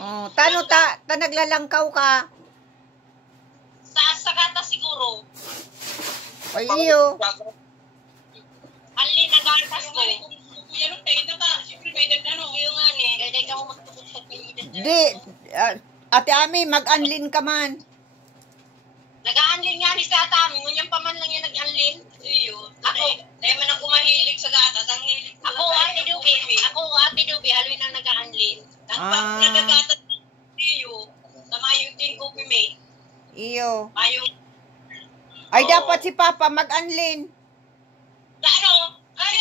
Oh, tano ta naglalangkaw ka? Sa gata siguro. Ay, iyo. Alin na gatas ko. Yan ang tayo na ka. Siyempre may ganda no. Yung nga ni. Kaya ka mo magtubot sa pinidad. Di, Ate Ami, mag-unlin ka man. Nag-unlin nga ni sa tami. Ngunyan pa man lang yan nag-unlin. Iyo. Ako. Dahil man ako mahilig sa gatas. Ang hilig ko. Ako, Ate Dubi. Haloy na nag-unlin. Ang nagagatas. Iyo. Tamayo din ko pimay. Iyo. Mayo. Ay, dapat si Papa mag-unlin. Ano? Ay,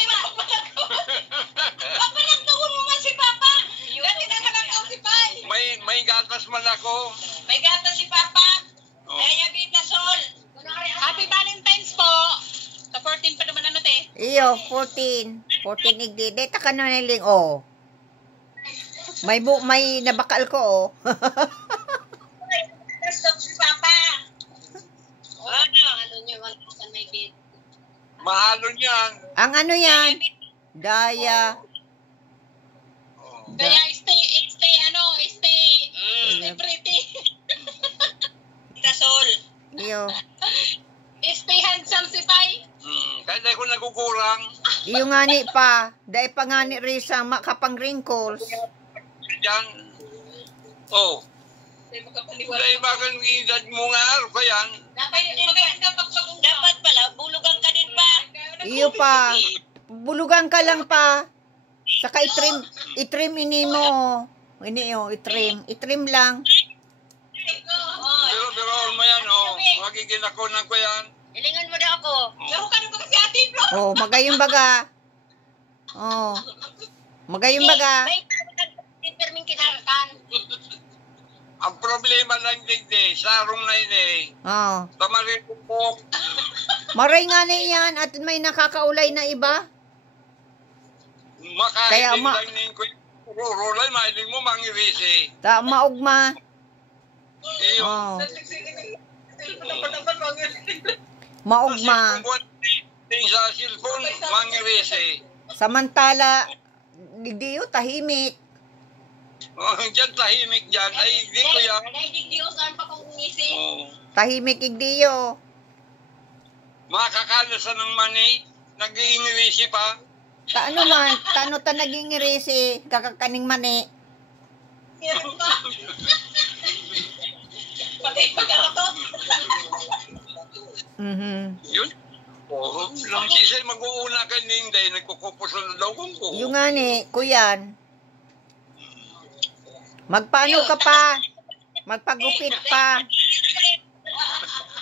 Papanagtawin mo man si Papa. Dati na kanakaw si Pai. May gatas man ako. May gatas si Papa. Kaya Vita Sol. Happy Valentine's po. Sa 14 pa naman ano, te? Iyo, 14. 14 igdi. Deta ka na niling, oh. May nabakal ko, oh. Si Papa. Ano niya, 1,000 may bid. Mahalo niyan. Ang ano yan? Daya. Kaya stay pretty. Vita Sol. Iyo. Stay handsome si Pai. Kahit ako nagkukurang. Iyo nga ni pa. Dahil pa nga ni Risa, makapang wrinkles. Diyan. Oh. Makapaniwala. Dahil bakit edad mo nga pa yan? Dapat pala, bulugan ka din pa. Iyo pa. Bulugan ka lang pa. Saka itrim ini mo. Ini oh, itrim lang. Pero mo yan, oh. Magiging ako na ko yan. Ilingan mo na ako. Laro ka na ba kasi ate, bro? Oh, magayong baga. Oh. Magayong baga. May perming kinarakan. Ang problema lang digdi, sarong na ini. Oh. Tamaripok. Maray nga na yan at may nakakaulay na iba. Kaya Makahiling lang nin ko. Rurulay, mahiling mo mangirisi. Maugma. Iyo. Oh. Maugma. Ting sa cellphone, mangirisi. Samantala, digdiyo tahimik. Oh, dyan tahimik dyan. Ay, di ko yan. Nagigdiyo saan pa kung ngisi. Oh. Tahimik igdiyo. Makakalasan ng mani, nag-iingirisi pa. Taano man, taano ta naging irisi, kakakaning mani. Pati pagkakato. Yun. Oh, lang sisay mag-uuna kay Ninday, nagkukupos na daw ko. Yung nga ni, kuyan. Magpaano ka pa? Magpagupit pa.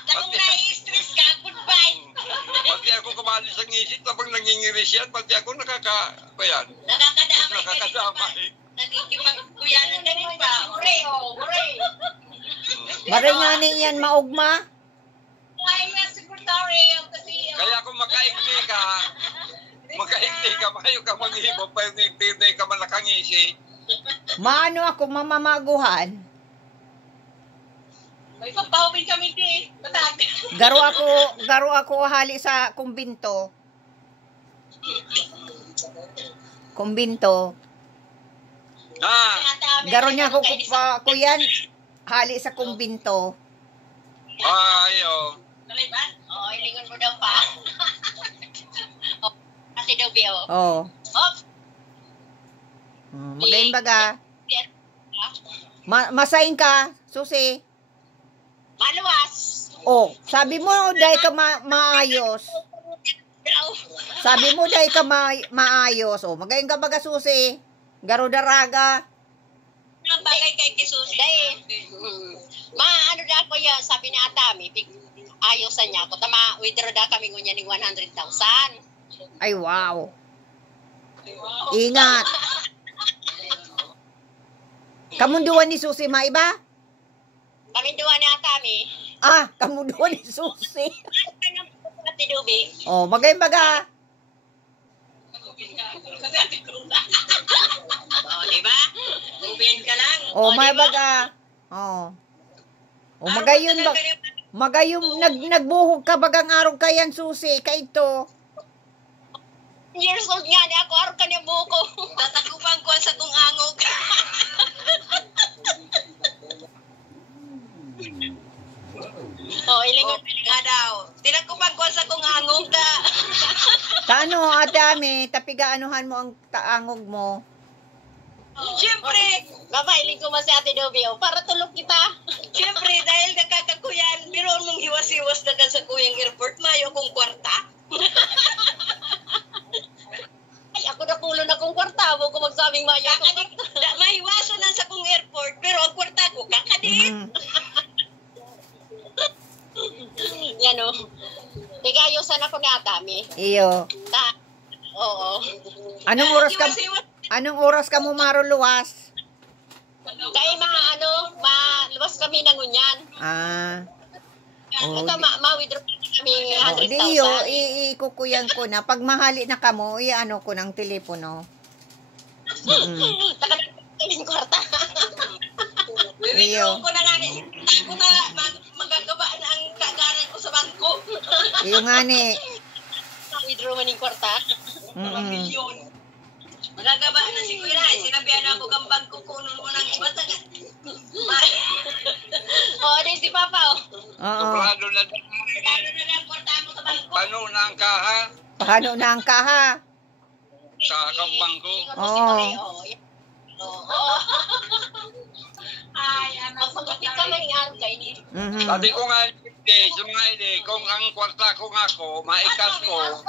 Kung nai-stress ka, goodbye. Pati ako kumali sa ngisip, tapos nangingiris yan, pati ako nakakakuyan. Nakakadamay. Nagkikipagkuyanan na rin ba? Hooray, hooray. Maray nga ni yan, maugma. I'm a secretary of the CEO. Kaya kung makaigdi ka, mayo ka maghibok, pa yung hindi ka man nakangisi. Maano ako, mamamaguhan. May pagpahubin kami di. Batag. Garo ako hali sa kumbinto. Kumbinto. Garo niya ako kuyan hali sa kumbinto. Ayo. Naliban? Oo, ilingon mo daw pa. Kasi daw biyo. Oh. Hop. Magayon baga. Masain ka, susi. Maluwas. Oh, sabi mo dahil ka maayos. Sabi mo dahil ka maayos. Oh, magayon ka baga, susi. Garo daraga. Ang bagay kay Jesus. Dahil, ano na ako yan, sabi ni Atami, ayosan niya ako. Tama, withdraw na kami ngunya ng 100,000. Ay, wow. Ingat. Kamunduan ni Susi, maiba? Kaminduan ni Atami. Kamunduan ni Susi. Ate Dubi. Oh, magayon baga. Kasi Ate Kruna. Diba? Dubin ka lang. Oh, may baga. Oh. Oh, magayon ba? Magayong nagbuhog ka bagang araw kayan, Susi, kay ito. Years old nga ni ako, araw ka niya buko. Tatakupan ko sa kong angog. mong ka. Taano, adami, tapigaanuhan mo ang taangog mo. Siyempre, babailing ko man si Ate Dobby, para tulog kita. Siyempre, dahil nakakakuyan, biroon mong hiwas-hiwas na kan sa kuyang airport, mayo kong kwarta. Ay, ako na pulo na kong kwarta, mo ko magsabing mayo kong kwarta. Mahiwaso na sa kong airport, pero ang kwarta ko, kakadit. Yan o. Tigayosan ako na atami. Iyo. Oo. Anong oras ka mo maruluwas? Kaya luwas kami ng unyan. Ito, ma-withdraw kami 100,000. Diyo, ikukuyan ko na. Pag mahali na kamo, i-ano ko ng telepono. Takalin kwarta. Iyo. Ko na nga, ako na magagawa na ang kagaran ko sa bangko. Iyo nga ni. Withdraw man yung kwarta. Milyon. Magagawa na si Kuya. Sinabihan na ako kang bangko kuno mo ng iba taga. Di si Papa Oo. Sobrado na lang kwarta mo sa bangko. Paano na ang kaha? Paano na ang kaha? Sa kambang ko. Ay, magpagkakit ka man yung araw kayo ni. Sabi ko nga, kung ang kwarta ko nga ko, maikas ko, ako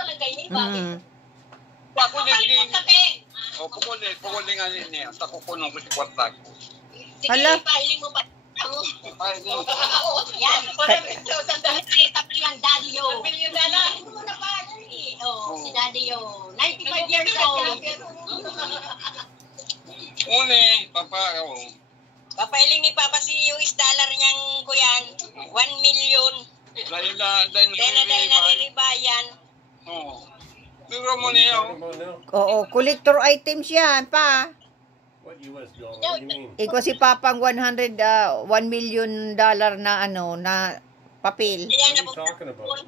din. Pukulin nga niya. Sa kukunong ko si kwarta ko. Hala. Sige, pahiling mo pa. Ay, di. Yan. Tapos yan, Daddy Yo. Si Daddy Yo. 95 years old. Papa, Papahiling ni Papa si US dollar niyang kuyan. 1 million. dahil Naribayan. Oo. Pero mo niya. Oo, collector items yan pa. What US dollar? What do you mean? Iko si Papang 1 million dollar na na papel. What are you talking about?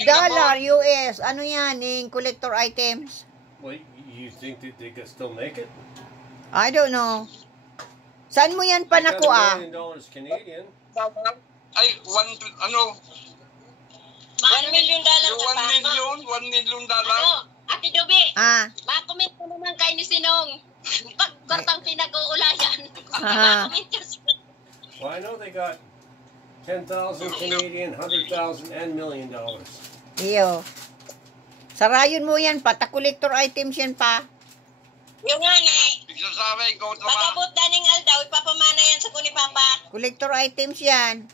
Dollar US, ano yan, yung collector items? Well, you think that they can still make it? I don't know. Saan mo yan pa They got nakuha? $1 million Canadian. Ay, 1 million dollar yung na pa. 1 million dollar. Ate Dubi, makomment ko naman kay ni Sinong. Pagkartang pinag-uulayan. Makomment ka siya. Well, I know they got 10,000 Canadian, 100,000, and $1 million. Iyo. Sarayon mo yan pa, ta-collector items yan pa. Yung nga ni, Sasabi ko, pag-abot daning aldaw, ipapamana yan sa kuni Papa. Collector items yan.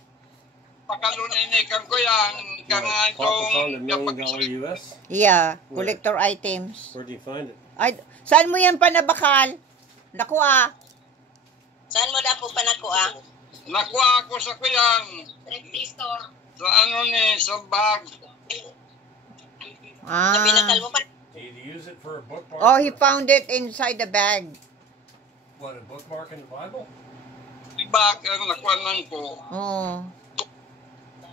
pagkaluninikan ko yan, kanga Papa found $1 itong million US? Yeah, collector items. Where do you find it? Ay, saan mo yan pa nabakal? Nakuha. Saan mo daw po panakuha? nakuha ako sa kuyang, Thrift store. sa sa bag. Na binakal mo pa. Did you use it for a bookmark? Oh, he found it inside the bag. What, a bookmark in the Bible? Di bag ang nakuhanan ko. Oh.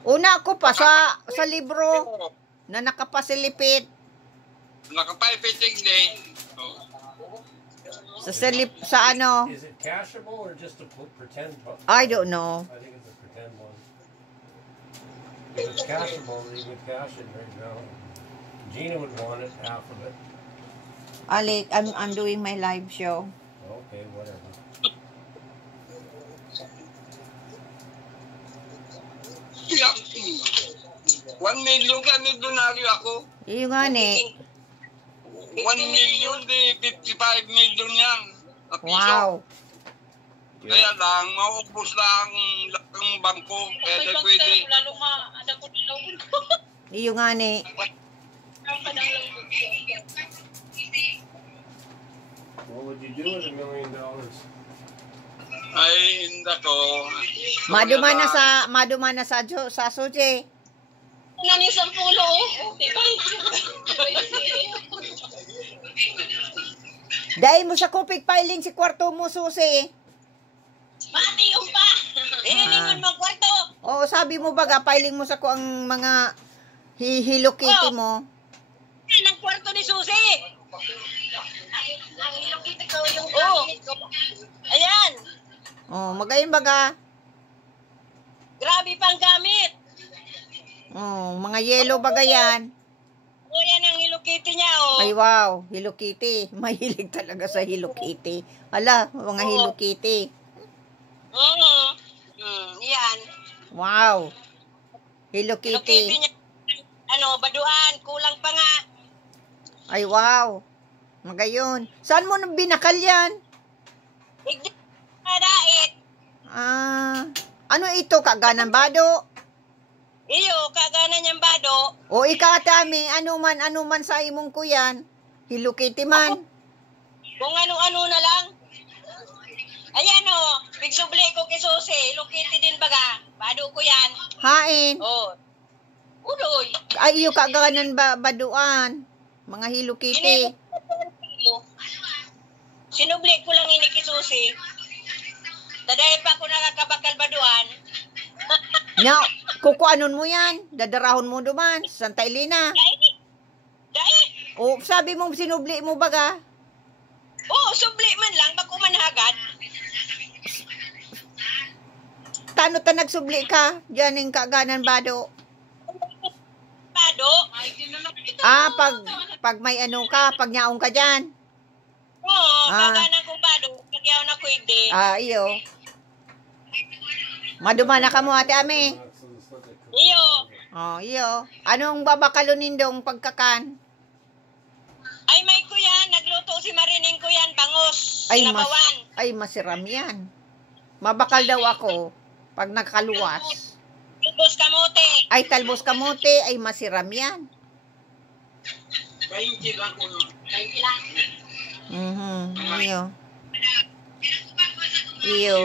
Una ko pa sa libro na nakapasilipit. Nakapaipitig din. Sa ano? Is it cashable or just a pretend book? I don't know. I think it's a pretend one. If it's cashable, you would cash it right now. Gina would want it, half of it. Alec, I'm doing my live show. Okay, whatever. Yeah. 1 million ka ni donaryo ako. Yung nga ni. 1 million di 55 million yan. Na piso. Wow. Kaya lang, maubos lang ang bangko. Kaya pwede. Yung nga ni. What would you do with $1 million? Ay, hindi ko. Maduma na sa Suji. Nani sa pulo. Dahil mo sa kupig piling si kwarto mo, Susi. Mati yung pa. Hilingon mo kwarto. Oo, sabi mo baga, piling mo sa ko ang mga Hello Kitty mo. Yan ang kwarto ni Susi. Ang Hello Kitty ko yung gamit ko. Ayan. Oh, magayon baga. Grabe pang gamit. Oh, mga yellow baga yan. Kitty niya, oh. Ay, wow. Hello Kitty. Mahilig talaga sa Hello Kitty. Ala, mga Hello Kitty. Yan. Wow. Hello Hello Kitty Kitty. niya. Ano, baduan. Kulang pa nga. Ay, wow. Magayon. Saan mo nang binakal yan? Hindi kadait. Ano ito? Kaganan bado? Iyo, kagana niyang bado. O ikatami, ano man sa imong kuyan. Hello Kitty man. Kung ano-ano na lang. Ayan, oh. Bigsuble ko kay Susi. Hello Kitty din baga. Bado ko yan. Hain. Oh. Uloy. Ay, iyo kaganan baduan. Mga Hello Kitty. Sinubli ko lang ini kay Susi. Daday pa ako nakakabakal baduan. Na, kukuanon mo yan. Dadarahon mo duman. Santa Elena. Dahil. O, sabi mo sinubli mo baga. Oo, subli man lang. Bago man hagad. Tano ta nagsubli ka? Diyan yung kaganan bado. Bado. Pag may ano ka, pag nyaong ka dyan. Oo, kagana ko bado. Kagyaw na ko hindi. Iyo. Madumana ka mo, ate Ami. Iyo. Iyo. Anong babakalon dong pagkakan? Ay, may kuyan. Nagluto si Marining kuyan. Bangus. Sinabawan. Masiram yan. Mabakal daw ako pag nakaluwas. Talbos kamote. Ay, talbos kamote. Ay, masiram yan. 20 lang ulo. 20 lang. Iyo. Iyo.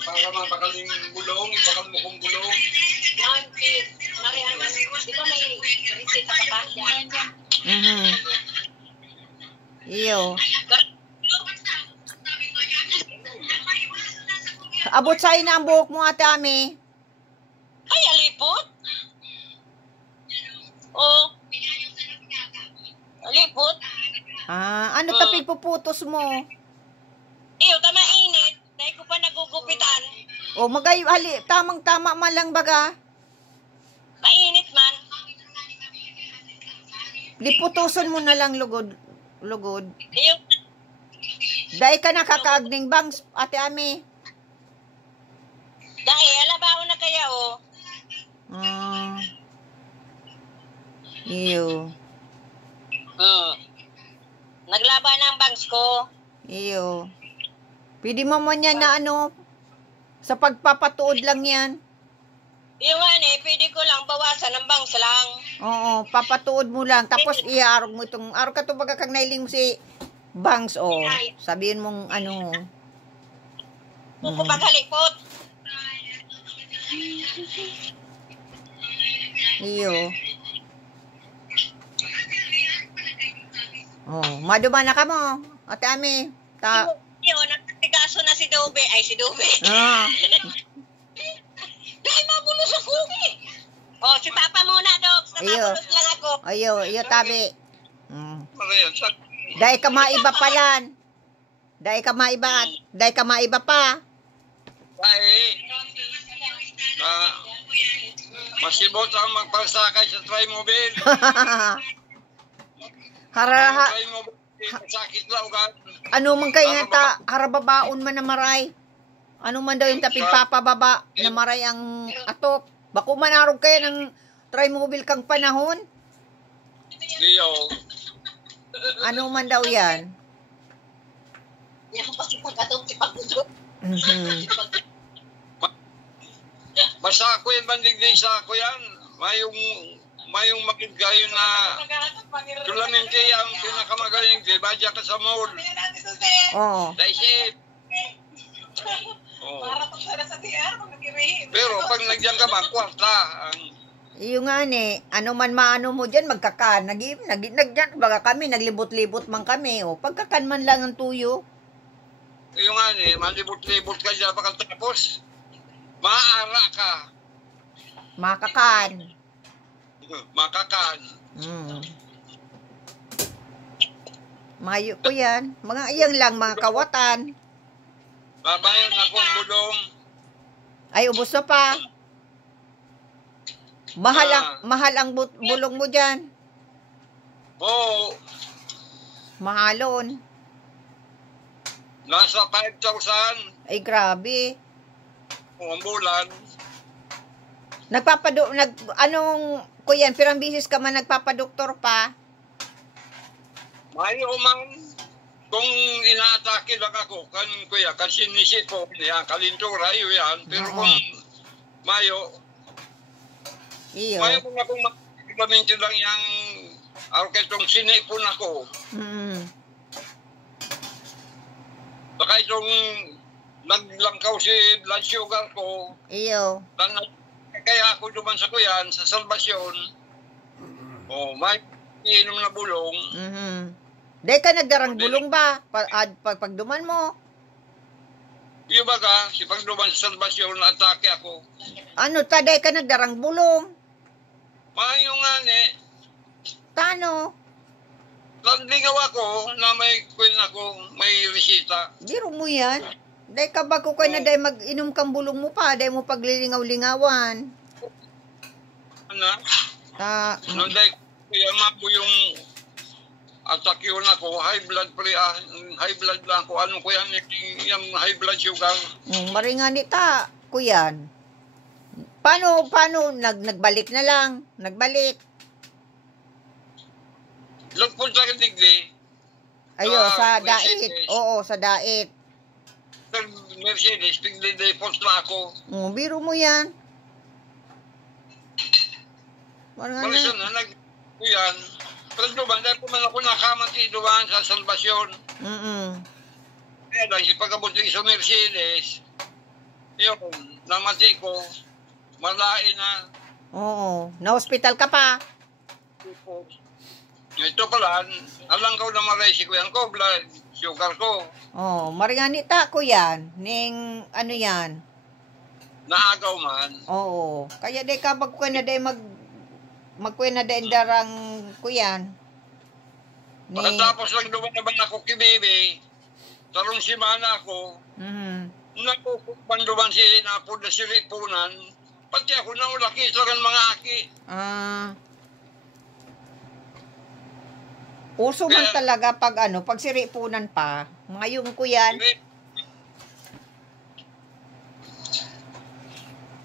Para mabakaling bulong, ibakal mo kong bulong. Yan, Marian. Di ba may resita ka pa? Yan. Iyo. Abot sa'yo na ang buhok mo, ate Ami. Ay, alipot. Oh. Alipot. Ano tapig puputos mo? Iyo, tama init. Dahil ko pa nagugupitan. O, tamang-tama man lang baga. Mainit man. Liputuson mo na lang lugod. Iyo. Dahil ka nakakaagning bangs, ate Ami. Dahil, alabaw na kaya, oh. Iyo. Naglaban ang bangs ko. Iyo. Pwede mo man yan na ano, sa pagpapatuod lang yan. Iyo nga pwede ko lang bawasan ng bangs lang. Oo, papatuod mo lang. Tapos iarog mo itong, araw ka to baga kang nailing mo si bangs, sabihin mong ano. Kuko paghalipot. Iyo. Maduma na ka mo, ate Ami. Iyo, nagtigaso na si Dobe. Ay, si Dobe. Dahil mabulos ako. Si Papa muna, Dok. Mabulos lang ako. Iyo, tabi. Marian, Dahil ka maiba palan. Dahil ka maiba pa. masibot ang magpasakay sa Trimobile. Sakit lang ugat. Ano man kaya harababaon man na maray. Ano man daw yung tapig papababa na maray ang atok. Bako manarog kayo ng Trimobile kang panahon. Iyo. Ano man daw yan? Yan pa si pagkatong si Pagkutro. Basta ako yung bandig sa ako yan. Mayong makidgayo na tulanin kayo ang pinakamagaling kayo. Badya ka sa mall. Daisip. Pero pag nagyan ka ba, kwarta. Iyo nga ano man maano mo dyan, magkakan. Baga kami, naglibot-libot man kami. Pagkakan man lang ang tuyo. Iyo nga malibot-libot ka dyan, bakal tapos. Maara ka. Makakan. Mayo ko yan. Mga iyang lang, mga kawatan. Babayan akong bulong. Ay, ubos na pa. Mahal ang bulong mo dyan. Oo, Mahalon. nasa 5,000 Ay, grabe. ang bulan. Kuya, pirang bisis ka man nagpapadoktor pa? Mayo man, kung inaatake lang ako, kuya, kasi nisip ko, yan, kalintura, yan. Pero Oo. kung mayo Iyo. mo na kung magpapamento lang yung orkestong sinipon ako. Mm. Baka itong naglangkaw si blood sugar ko, Iyo. kaya ako duman sa kuyan, sa salvasyon, may inom na bulong. Mhm. Dahil ka nagdarang bulong ba? Pagduman mo. Yung baga, si pagduman sa salvasyon, na-atake ako. Dahil ka nagdarang bulong. Mayo nga Tano? landingaw ako na may kuyan ako, may resita. Biro mo yan. Dahil ka bago ka na dahil mag-inom kang bulong mo pa, dahil mo paglilingaw-lingawan. Ano? Nung dahil kuya po yung atake yun ako, high blood lang ako. Ano ko yan, yung high blood sugar. Maringani ta, kuyan. Paano, nagbalik na lang? Nagbalik. Lagpunta ka digli. Ayo, sa Mercedes. dait. Oo, sa dait. Sa Mercedes, tigli-depot na ako. Biro mo yan. Maringani. Malisan na, kuyan. Pero duman, dahil kuman ako nakamati duman sa salvasyon. Kaya lang, si pagkabuting sa Mercedes, yun, namati ko, malain na. Oo. Na-hospital ka pa. Ito pala, alam ko na maray si kuyan ko, blood sugar ko. Maringani ta, kuyan. Ning, ano yan? Naagaw man. Oo. Kaya day ka bago ka na day magkuya na day darang kuyan. Pagkatapos lang duman ako kay Bibi, tarong simana ako, nakukukpan duman si Napod na siripunan, pati ako na ulaki sa mga aki. Uso man talaga pag pag siripunan pa. Ngayong kuyan.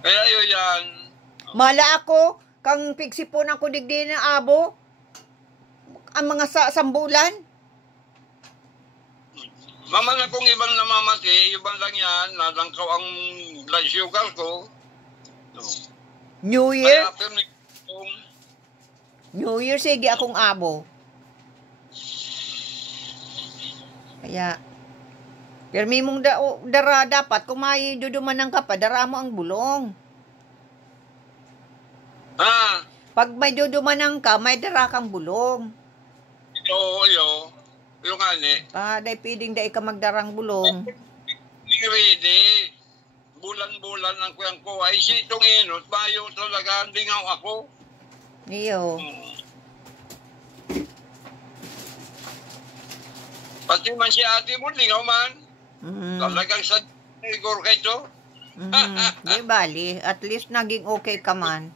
Kaya yun yan. Mala ako, kang pigsipunan ko digdi ng abo. Ang mga sambulan. Mama na kung ibang namamati, ibang lang yan, nadangkaw ang blood sugar ko. New Year? Kaya pero New Year, sige akong abo. Kaya, pirmi mong dara dapat, kung may dudumanan ka pa, dara mo ang bulong. Pag may dudumanan ka, may dara kang bulong. Yung nga Dahil pwedeng dahil ka magdarang bulong. ready. Bulan-bulan ang kuyang ko. Ay, sitong inot, bayo talaga, lingaw ako. Niyo. Pati man si ate mo, lingaw man. Talagang sa igor kayo. Di bali, at least naging okay ka man.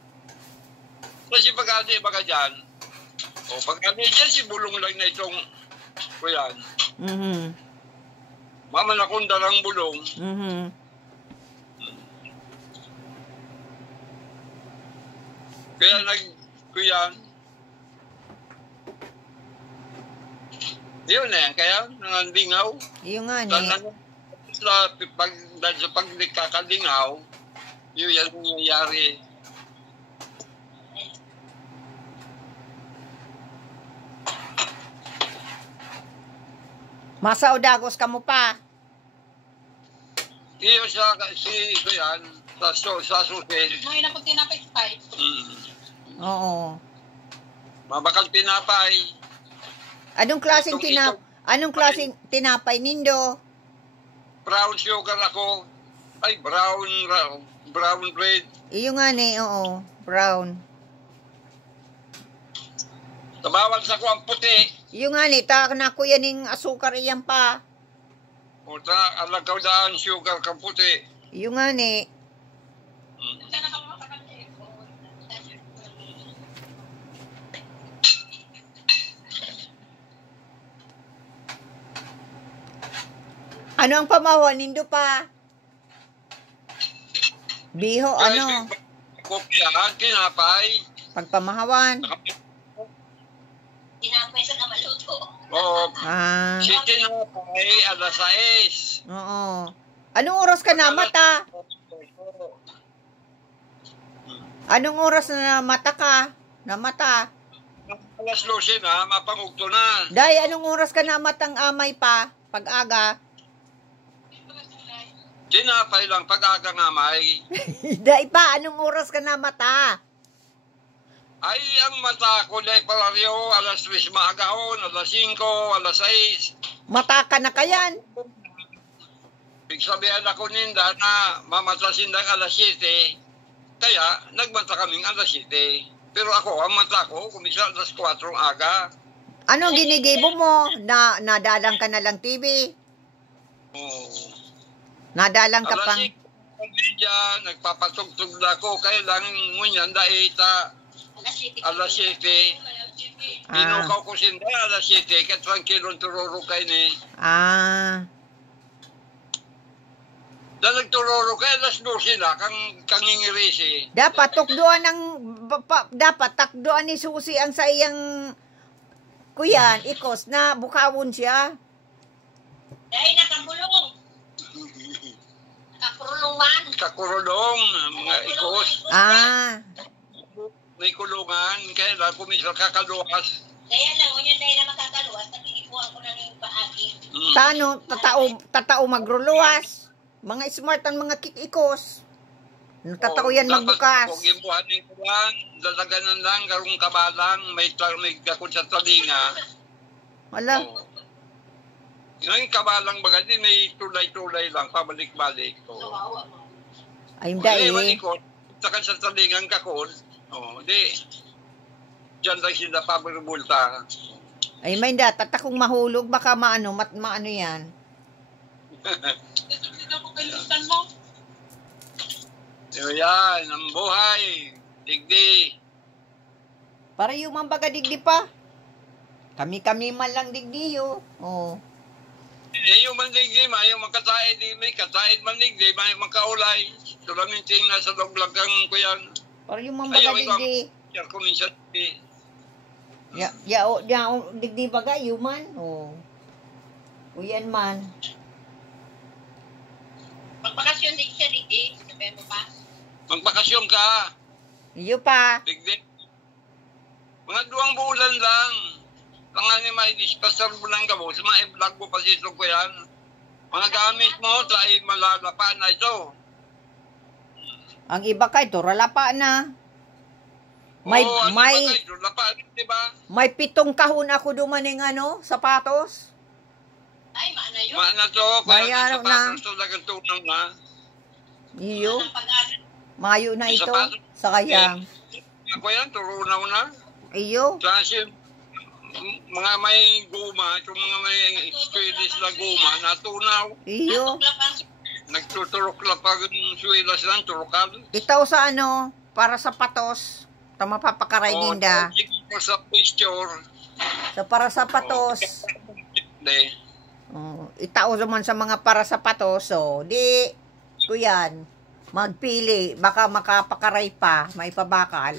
Kasi pag-ate, baka dyan. Pag-ate dyan, si bulong lang na itong kuyan. Mama na kung darang bulong. Kaya kuyan. Yun na yan, kaya nanganlingaw. Yung nga Sa pagkakalingaw, yun yan nangyayari. Masaudagos ka mo pa. Iyo kuyan, sa susil. May na po tinapay sa Oo. Mabakal tinapay. Anong klaseng tinapay nindo? Brown sugar ako. Ay, brown bread. Iyo nga oo. Brown. Tabawal sa ko ang puti. Iyo nga ta na kuya ning asukar iyan pa. O alagaw daan sugar kang puti. Iyo nga Ano ang pamahawan? Nindo pa. Biho, ano? Kopya, tinapay. Pagpamahawan. Tinapay sa na maluto. Oo. Ah, Si tinapay, alas 6. oo. Anong oras ka na mata? Anong oras na mata ka? Namata. Alas 12 na, mapangugto na. Day, anong oras ka na matang amay pa? Pag-aga. Tinapay lang pag-aga nga may. Day pa, anong oras ka na mata? Ay, ang mata ko dahil pararyo, alas 3 maagahon, alas 5, alas 6. Mata ka na kayan. Ibig sabihin ako ninda na mamatasin ng alas 7. Kaya, nagmata kaming alas 7. Pero ako, ang mata ko, kumisa alas 4 aga. Anong ginigibo mo? Nadalang ka na lang TV? Oh. Nadalang ka Alas pang... 5, dyan, nagpapatugtog na ako. Kaya lang ngunyan dahil alas 7. Ah. Inukaw ko sinda alas 7. Kaya tranquilong tururo kayo ni. Ah. Dahil nagtururo kayo alas 12 na, kangingirisi. Dapat tukduan ng... dapat takduan ni Susi ang sa iyang... Kuyan, ikos na bukawon siya. Dahil nakamulong. Nakakurulong man. Kakurulong, mga ikos. Ah. May kulungan, kaya lang kumisa kakaluwas. Kaya lang, ngunyan dahil na makakaluwas, nakikipuan ko na ng paagi. Tano, tatao magruluwas. Mga smart ang mga kikikos. Tatao yan magbukas. Kung gibuhanin ko lang, lalaganan lang, karong kabalang, may gakot sa talinga. Wala. Yung kabalang baga din, may tulay-tulay lang, pabalik-balik. Kawawa mo. Ay, hindi Hindi, eh. ko, saka sa talingang kakon, di, dyan lang sila pabulta. Ay, may hindi. Tatakong mahulog. Baka maano yan. So yan, ang buhay, digdi. Para yung mambaga digdi pa. Kami man lang digdi yo. Oh. Yung mandigdi, may makataid, may kataid mandigdi, may makaulay. Sulamin ting nasa loglagang ko yan. Para yung mambaga digdi. Yan ko minsan, Digdi baga, yuman. Oh. Uyan man. Magbakasyon din siya, digdi. Sabihin mo pa. magbakasyon ka, Iyo pa. digdi. Mga 2 bulan lang. Tangan ni may dispasar mo lang ka mo, sa mga i-vlog mo pa sito ko yan. Mga gamit mo, tayo malalapa na ito. Ang iba kay to ralapa na. May Oo, ano may ba kayo? Lapa, di ba? may 7 kahon ako dumaning sapatos. Ay, maana yun. Maana to, Mayroon kaya sapatos talagang tunang na. Iyo. Ang pag-asa. Mayo na ito Sapatos. sa kayang. Ako yan, turunaw na. Iyo. Kasi mga may guma, yung mga may swilis na guma, natunaw. Iyo. Nagtuturok lang pag swilas lang, turokal. Itaw sa para sa patos. Tama papakaray ginda. Oo, sa picture. So para sa patos. Itaw naman sa mga para sa patos. So, di kuyan. Magpili. Baka makapakaray pa. May pabakal.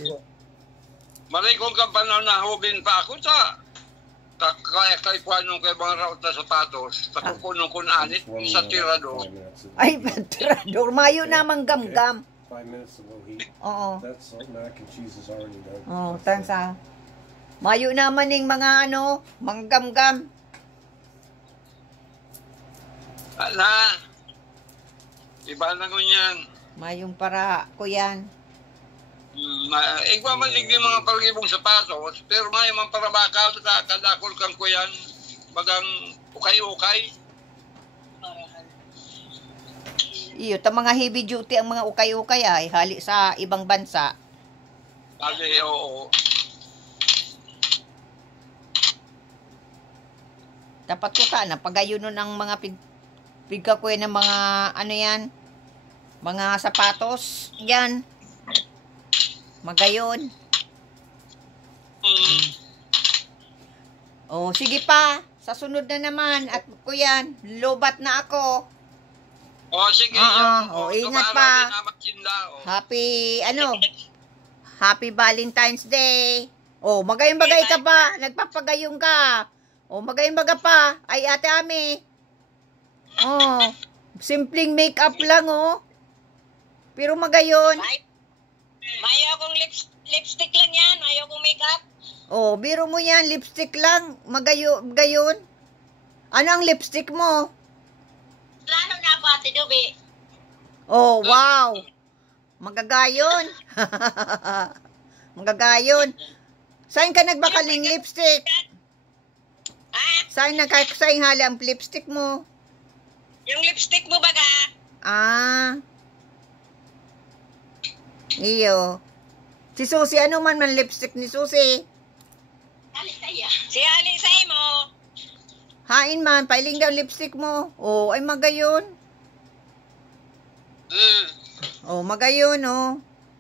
Malay kong kampanaw na hubin pa ako sa kaya kay Puanong kay mga raot na sapatos. Takukunong kunanit, isa tirado. Ay, Trador. Mayo namang gamgam. 5 minutes to low heat. Oo. That's mac and cheese is already done. Oh, tansa. Mayo naman ng mga mga gamgam. Na, iba na ko yan. Mayong para kuyan. Igwa man ligdi mga palgibong sapatos, pero may man para bakal sa kadakol kang kuyan, bagang ukay-ukay. Iyo, ta mga heavy duty ang mga ukay-ukay ay hali sa ibang bansa. Kasi oo. Dapat ko na pagayunon ang mga pigka ko ng mga yan, mga sapatos, yan. Magayon. Oh, sige pa. Sa sunod na naman. At kuyan, lobat na ako. Sige. Ingat pa. Happy Valentine's Day. Magayong-bagay ka pa. Nagpapagayong ka. Magayong-baga pa. Ay, Ate Ami. Simpleng make-up lang, Pero magayon. Mayo akong lipstick lang yan. Mayo akong make-up. Biro mo yan. Lipstick lang. Magayon. Ano ang lipstick mo? Lalo na ako, Ate Dubi. Wow. Magagayon. Magagayon. Saan ka nagbakal ng lipstick? Saan hali ang lipstick mo? Yung lipstick mo baga? Iyo. Si Susi, ano man lipstick ni Susi? Si Alisay mo. Hain man, pailing daw lipstick mo. Ay magayon. Magayon,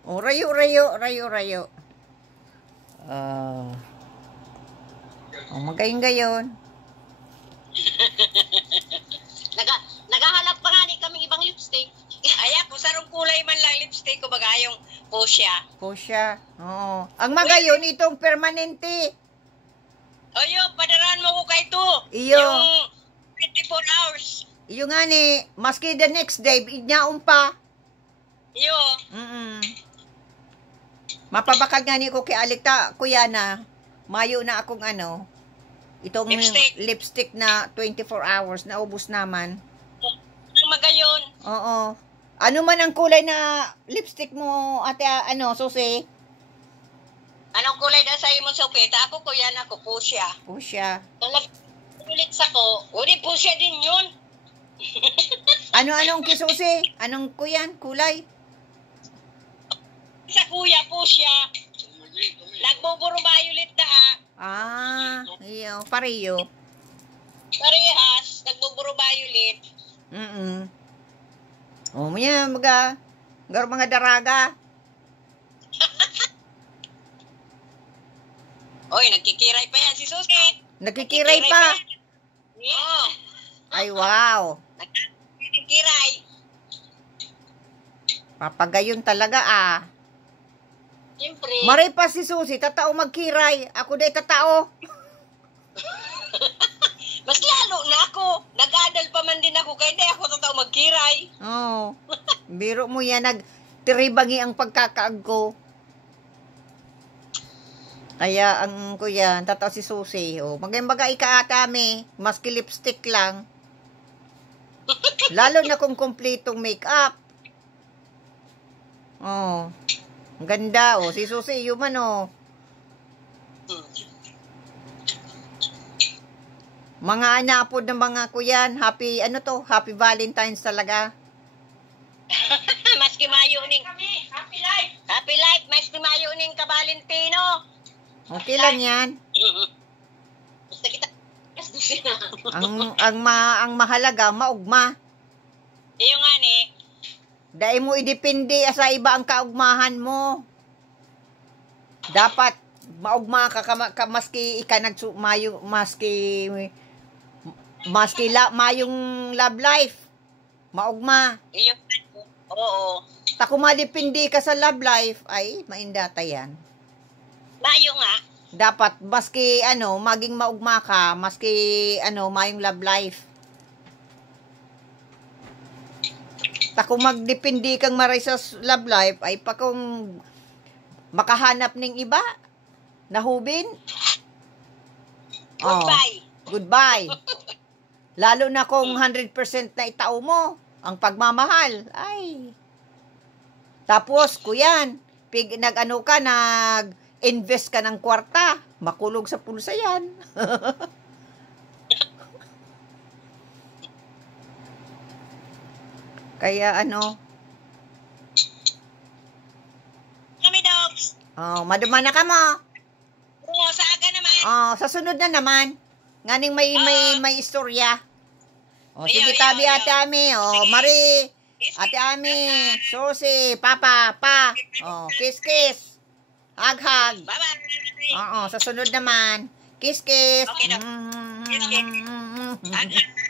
rayo. Magayon-gayon. Nagahanap pa nga ni kaming ibang lipstick. Kung sarong kulay man lang lipstick ko baga yung Fuchsia. Ang magayon itong permanente. Padaran mo ko kay to. Iyo. Yung 24 hours. Iyo nga ni, maski the next day, idnyaon pa. Iyo. Mapabakal nga ni ko kay Alikta, kuya na, mayo na akong itong lipstick na 24 hours, naubos naman. Magayon. Ano man ang kulay na lipstick mo, Ate, Susi? Anong kulay na sa'yo mo, Sopeta? Ako, kuya na ako, Fuchsia. Fuchsia. Nung nag-ulit sa ko, Fuchsia din yun. Anong kisusi? Anong kuyan? Kulay? Sa kuya, Fuchsia. Nagbuburo violet na Iyo. Pareho. Parehas. Nagbuburo violet. Mga daraga. Nagkikiray pa yan si Susi. Nagkikiray pa? Oo. Ay, wow. Nagkikiray. Papagayon talaga, Siyempre. Maray pa si Susi, tatao magkiray. Ako day tatao. Mas lalo na ako. Nag-adal pa man din ako, kaya di ako tatao magkiray. Biro mo yan, nagtiribangi ang pagkakaag ko. Kaya ang kuya, tatao si Susi. Magay-bagay ka atame, maski lipstick lang. Lalo na kung kompletong make-up. Ang ganda, si Susi, yuman, Mga anapod ng mga kuyan, happy Valentine's talaga. Maski mayo ning happy life, maski mayo ning ka-Valentino. Okay lang yan. Basta kita ang mahalaga, maugma. Iyo nga ni. Dahil mo idepende sa iba ang kaugmahan mo. Dapat maugma ka maski mayo maski mayong love life. Maugma. Iyo. Oo. Ta kung madepende ka sa love life, ay maindata yan. Mayo nga. Dapat maski maging maugma ka, maski mayong love life. Ta kung magdepende kang maray sa love life, ay pa kung makahanap ng iba, nahubin. Goodbye. Lalo na kung 100% na itao mo ang pagmamahal. Ay. Tapos, kuyan, nag-invest ka ng kwarta, makulog sa pulsa yan. Kaya Kami dogs. Maduma na ka mo. Oo, sa aga naman. Sa sunod na naman. Nganing may istorya. Sige tabi Ate Ami. Mari. Ate Ami. Susi. Papa. Pa. Kiss. Hug. Bye-bye. Sa sunod naman. Kiss. Okay, Anak.